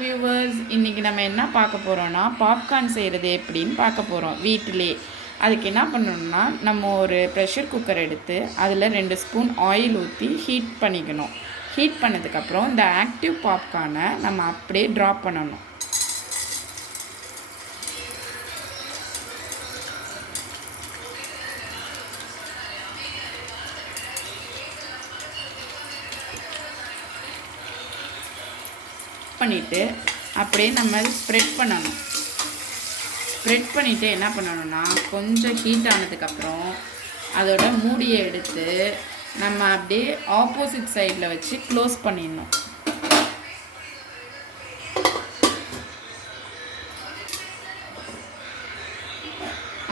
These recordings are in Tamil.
வியூவர்ஸ், இன்றைக்கி நம்ம என்ன பார்க்க போகிறோன்னா பாப்கார்ன் செய்கிறது எப்படின்னு பார்க்க போகிறோம் வீட்டிலே. அதுக்கு என்ன பண்ணணும்னா, நம்ம ஒரு ப்ரெஷர் குக்கர் எடுத்து அதில் 2 ஸ்பூன் ஆயில் ஊற்றி ஹீட் பண்ணிக்கணும். ஹீட் பண்ணதுக்கப்புறம் இந்த ஆக்டிவ் பாப்கார்னை நம்ம அப்படியே ட்ராப் பண்ணணும். பண்ணிவிட்டு அப்படியே நம்ம ஸ்ப்ரெட் பண்ணணும். ஸ்ப்ரெட் பண்ணிவிட்டு என்ன பண்ணணும்னா, கொஞ்சம் ஹீட் ஆனதுக்கப்புறம் அதோட மூடியை எடுத்து நம்ம அப்படியே ஆப்போசிட் சைடில் வச்சு க்ளோஸ் பண்ணிடணும்.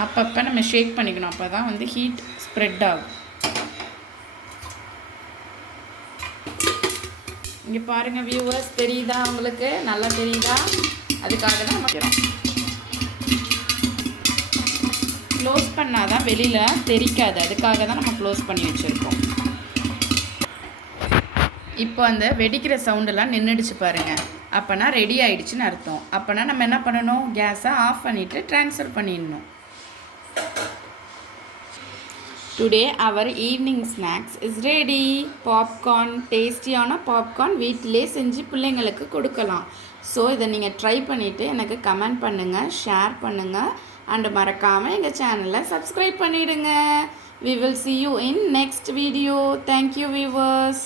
அப்பப்போ நம்ம ஷேக் பண்ணிக்கணும், அப்போ தான் வந்து ஹீட் ஸ்ப்ரெட் ஆகும். இங்கே பாருங்கள் வியூவர்ஸ், தெரியுதா உங்களுக்கு? நல்லா தெரியுதா? அதுக்காக தான் வைக்கிறோம். க்ளோஸ் பண்ணால் தான் வெளியில் தெரிக்காது, அதுக்காக தான் நம்ம க்ளோஸ் பண்ணி வச்சுருக்கோம். இப்போ அந்த வெடிக்கிற சவுண்டெல்லாம் நின்றுடுச்சு பாருங்கள். அப்போனா ரெடி ஆகிடுச்சின்னு அர்த்தம். அப்போனா நம்ம என்ன பண்ணணும், கேஸை ஆஃப் பண்ணிவிட்டு ட்ரான்ஸ்ஃபர் பண்ணிடணும். Today our evening snacks is ready. Popcorn, டேஸ்டியான பாப்கார்ன் வீட்டிலே செஞ்சு பிள்ளைங்களுக்கு கொடுக்கலாம். ஸோ இதை நீங்கள் ட்ரை பண்ணிவிட்டு எனக்கு கமெண்ட் பண்ணுங்கள், ஷேர் பண்ணுங்கள், அண்ட் மறக்காமல் எங்கள் சேனலை சப்ஸ்கிரைப் பண்ணிவிடுங்க. We will see you in next video. Thank you viewers.